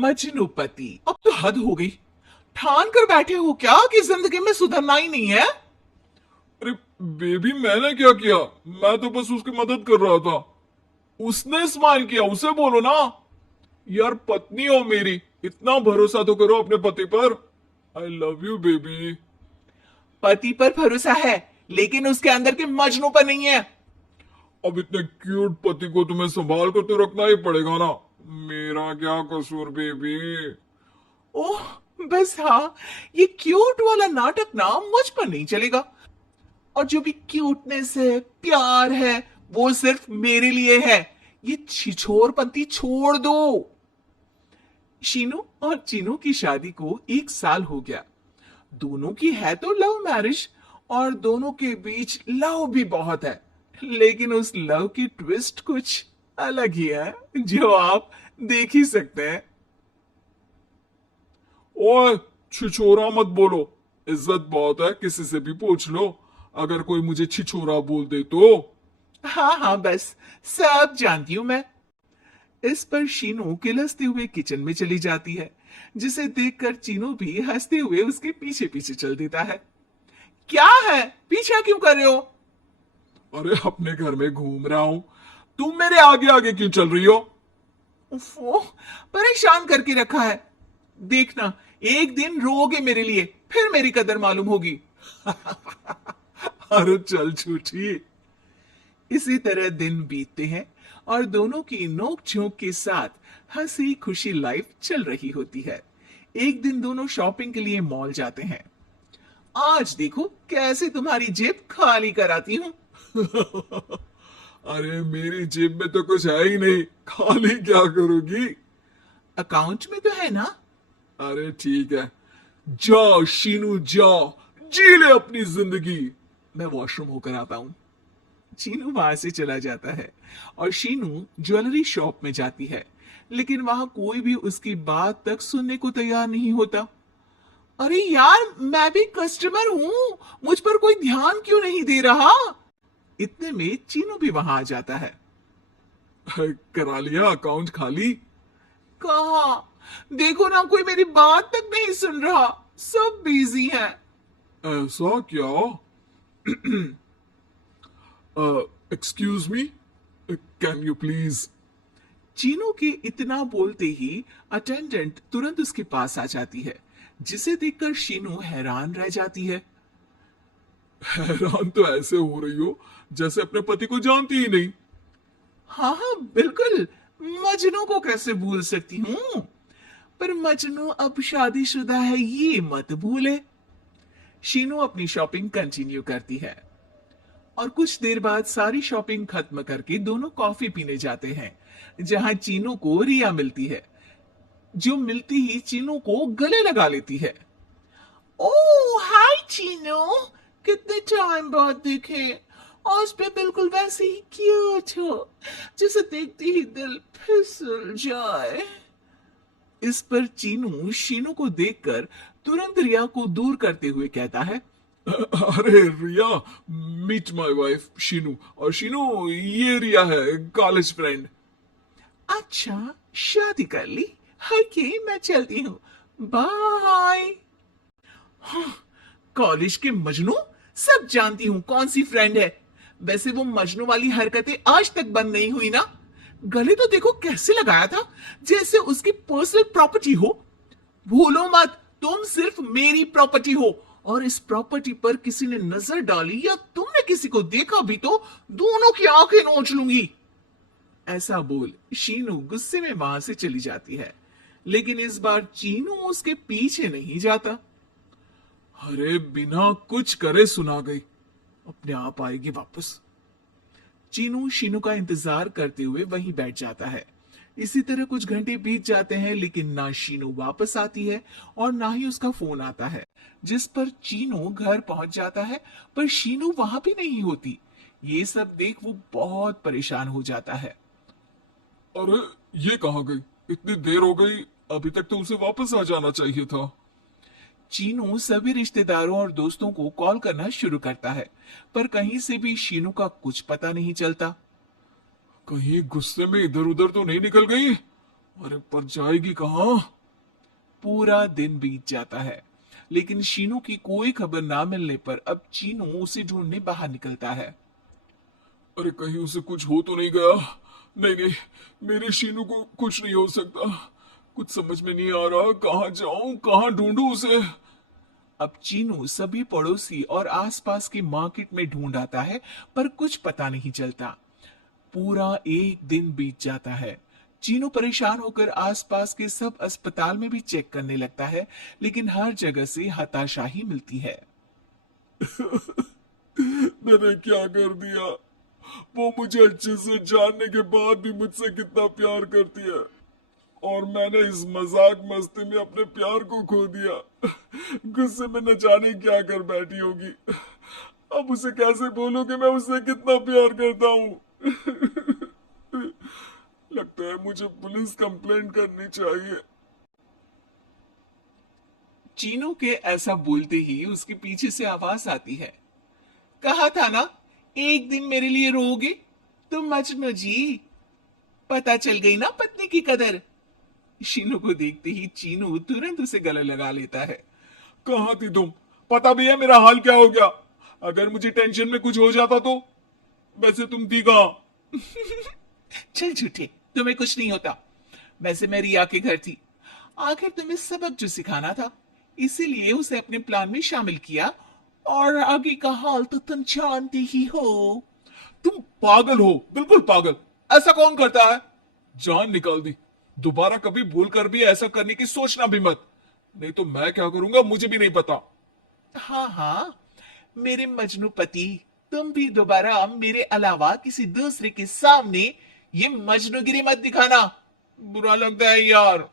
मजनूपति, अब तो हद हो गई। ठान कर बैठे हो क्या कि जिंदगी में सुधरना ही नहीं है? अरे बेबी, मैंने क्या किया? मैं तो बस उसकी मदद कर रहा था। उसने स्माइल किया, उसे बोलो ना। यार पत्नी हो मेरी, इतना भरोसा तो करो अपने पति पर। I love you baby. पति पर भरोसा है, लेकिन उसके अंदर के मजनू पर नहीं है। अब इतने क्यूट पति को तुम्हें संभाल कर तो रखना ही पड़ेगा ना। मेरा क्या कसूर बेबी। ओह, बस हाँ, ये क्यूट वाला नाटक ना मुझ पर नहीं चलेगा। और जो भी क्यूटनेस है, प्यार है, वो सिर्फ मेरे लिए है। ये छिछोरपंती छोड़ दो। शीनू और चीनू की शादी को 1 साल हो गया। दोनों की है तो लव मैरिज, और दोनों के बीच लव भी बहुत है। लेकिन उस लव की ट्विस्ट कुछ अलग ही है, जो आप देख ही सकते हैं। ओए, छिछोरा मत बोलो। इज्जत बहुत है, किसी से भी पूछ लो। अगर कोई मुझे छिछोरा बोल दे तो। हाँ हाँ, बस सब जानती हूं मैं। इस पर शीनू किलसते हुए किचन में चली जाती है, जिसे देखकर चीनू भी हंसते हुए उसके पीछे पीछे चल देता है। क्या है, पीछा क्यों कर रहे हो? अरे अपने घर में घूम रहा हूं, तुम मेरे आगे आगे क्यों चल रही हो? उफ़ो, परेशान करके रखा है। देखना, एक दिन रोओगे मेरे लिए, फिर मेरी कदर मालूम होगी। अरे चल झूठी। इसी तरह दिन बीतते हैं, और दोनों की नोक झोंक के साथ हंसी खुशी लाइफ चल रही होती है। एक दिन दोनों शॉपिंग के लिए मॉल जाते हैं। आज देखो कैसे तुम्हारी जेब खाली कराती हूँ। अरे मेरी जेब में तो कुछ है ही नहीं, खाली क्या करोगी? अकाउंट में तो है ना? अरे ठीक है, जाओ शीनू जाओ, जी ले अपनी जिंदगी। मैं वॉशरूम होकर आता हूँ। चीनू वहां से चला जाता है, और शीनू ज्वेलरी शॉप में जाती है। लेकिन वहां कोई भी उसकी बात तक सुनने को तैयार नहीं होता। अरे यार, मैं भी कस्टमर हूं, मुझ पर कोई ध्यान क्यों नहीं दे रहा? इतने में चीनू भी वहां आ जाता है। करा लिया अकाउंट खाली? कहा, देखो ना, कोई मेरी बात तक नहीं सुन रहा, सब बिजी हैं। ऐसा क्या? Excuse me, can you please? Chinu के इतना बोलते ही अटेंडेंट तुरंत उसके पास आ जाती है, जिसे देखकर शीनू हैरान रह जाती है। हैरान तो ऐसे हो रही हो जैसे अपने पति को जानती ही नहीं। हाँ हाँ, बिल्कुल, मजनू को कैसे भूल सकती हूँ? पर मजनू अब शादीशुदा है, ये मत भूले। शीनू अपनी शॉपिंग कंटिन्यू करती है, और कुछ देर बाद सारी शॉपिंग खत्म करके दोनों कॉफी पीने जाते हैं, जहां चीनू को रिया मिलती है, जो मिलती ही चीनू को गले लगा लेती है। ओह हाय चीनू, कितने टाइम बाद देखे। आज पे बिल्कुल वैसे ही क्यूट हो, जिसे देखते ही दिल फिसल जाए। इस पर चीनू शीनू को देखकर तुरंत रिया को दूर करते हुए कहता है। अरे रिया, मीट माय वाइफ शीनू। और शीनू, ये रिया है, कॉलेज फ्रेंड। अच्छा, शादी कर ली? ओके, मैं चलती हूँ, बाय। कॉलेज के मजनू, सब जानती हूँ कौन सी फ्रेंड है। वैसे वो मजनू वाली हरकतें आज तक बंद नहीं हुई ना। गले तो देखो कैसे लगाया था, जैसे उसकी पर्सनल प्रॉपर्टी हो। भूलो मत, तुम सिर्फ मेरी प्रॉपर्टी हो, और इस प्रॉपर्टी पर किसी ने नजर डाली या तुमने किसी को देखा भी तो दोनों की आंखें नोच लूंगी। ऐसा बोल शीनू गुस्से में वहां से चली जाती है। लेकिन इस बार चीनू उसके पीछे नहीं जाता। अरे बिना कुछ करे सुना गई, अपने आप आएगी वापस। चीनू शीनू का इंतजार करते हुए वहीं बैठ जाता है। इसी तरह कुछ घंटे बीत जाते हैं, लेकिन ना शीनू वापस आती है और ना ही उसका फोन आता है। जिस पर चीनू घर पहुंच जाता है, पर शीनू वहां भी नहीं होती। ये सब देख वो बहुत परेशान हो जाता है। अरे ये कहाँ गई? इतनी देर हो गई, अभी तक तो उसे वापस आ जाना चाहिए था। चीनू सभी रिश्तेदारों और दोस्तों को कॉल करना शुरू करता है, पर कहीं से भी शीनू का कुछ पता नहीं चलता। कहीं गुस्से में इधर उधर तो नहीं निकल गई? अरे पर जाएगी कहाँ? पूरा दिन बीत जाता है, लेकिन शीनू की कोई खबर ना मिलने पर अब चीनू उसे ढूंढने बाहर निकलता है। अरे कहीं उसे कुछ हो तो नहीं गया? नहीं नहीं, मेरे शीनू को कुछ नहीं हो सकता। कुछ समझ में नहीं आ रहा, कहाँ जाऊं, कहाँ ढूंढूं उसे। अब चीनू सभी पड़ोसी और आसपास के मार्केट में ढूंढ आता है, पर कुछ पता नहीं चलता। पूरा एक दिन बीत जाता है। चीनू परेशान होकर आसपास के सब अस्पताल में भी चेक करने लगता है, लेकिन हर जगह से हताशा ही मिलती है। मैंने क्या कर दिया? वो मुझे अच्छे से जानने के बाद भी मुझसे कितना प्यार करती है, और मैंने इस मजाक मस्ती में अपने प्यार को खो दिया। गुस्से में न जाने क्या कर बैठी होगी। अब उसे कैसे बोलूं कि मैं उससे कितना प्यार करता हूँ। लगता है मुझे पुलिस कंप्लेंट करनी चाहिए। चीनू के ऐसा बोलते ही उसके पीछे से आवाज आती है। कहा था ना, एक दिन मेरे लिए रोओगे तुम मजनू जी। पता चल गई ना पत्नी की कदर। शीनू को देखते ही चीनू तुरंत उसे गले लगा लेता है। कहाँ थी तुम? पता भी है मेरा हाल क्या हो गया? अगर मुझे टेंशन में कुछ हो जाता तो? वैसे तुम थी कहाँ? चल झूठे, तुम्हें कुछ नहीं होता। वैसे मैं रिया के घर थी। आखिर तुम्हें सबक जो सिखाना था, इसीलिए उसे अपने प्लान में शामिल किया। और आगे का हाल तो तुम जानते ही हो। तुम पागल हो, बिल्कुल पागल। ऐसा कौन करता है? जान निकाल दी। दोबारा कभी भूल कर भी ऐसा करने की सोचना भी मत, नहीं तो मैं क्या करूंगा मुझे भी नहीं पता। हाँ हाँ, मेरे मजनू पति, तुम भी दोबारा मेरे अलावा किसी दूसरे के सामने ये मजनूगिरी मत दिखाना। बुरा लगता है यार।